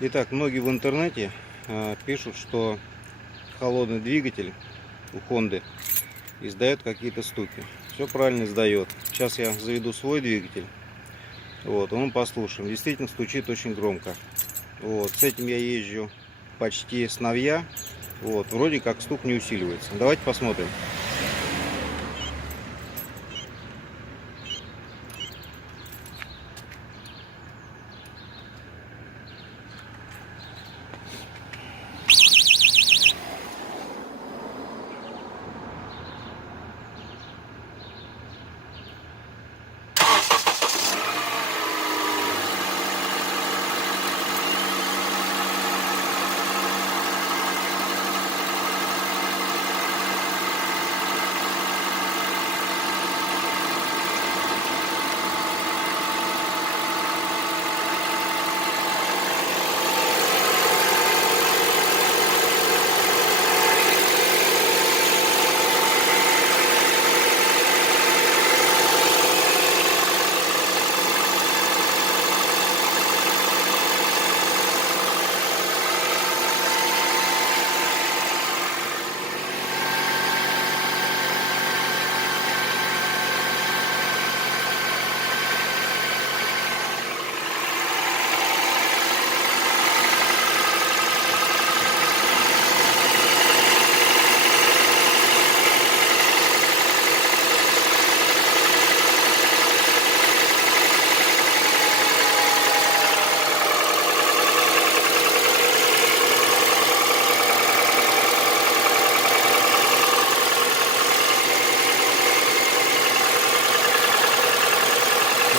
Итак, многие в интернете пишут, что холодный двигатель у Honda издает какие-то стуки. Все правильно издает. Сейчас я заведу свой двигатель. Вот, он послушаем. Действительно стучит очень громко. Вот, с этим я езжу почти с новья. Вот, вроде как стук не усиливается. Давайте посмотрим.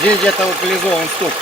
Здесь где-то локализован стук.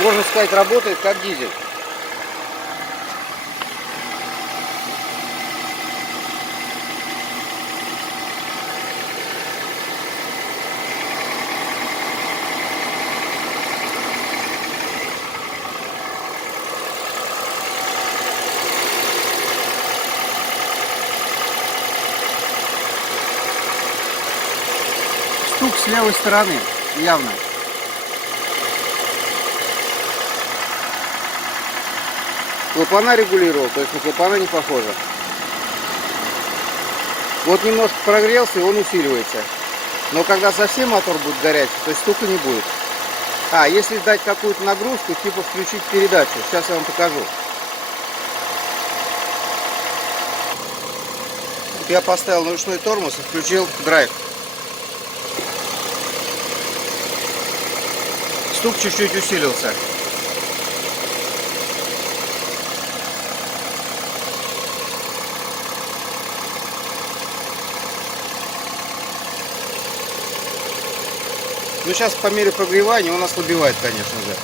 Можно сказать, работает как дизель. Стук с левой стороны, явно. Клапана регулировал, то есть на клапана не похоже. Вот немножко прогрелся, и он усиливается. Но когда совсем мотор будет горячий, то есть стука не будет. Если дать какую-то нагрузку, типа включить передачу. Сейчас я вам покажу. Вот я поставил на ручной тормоз и включил драйв. Стук чуть-чуть усилился. Ну, сейчас по мере прогревания он ослабевает, конечно же.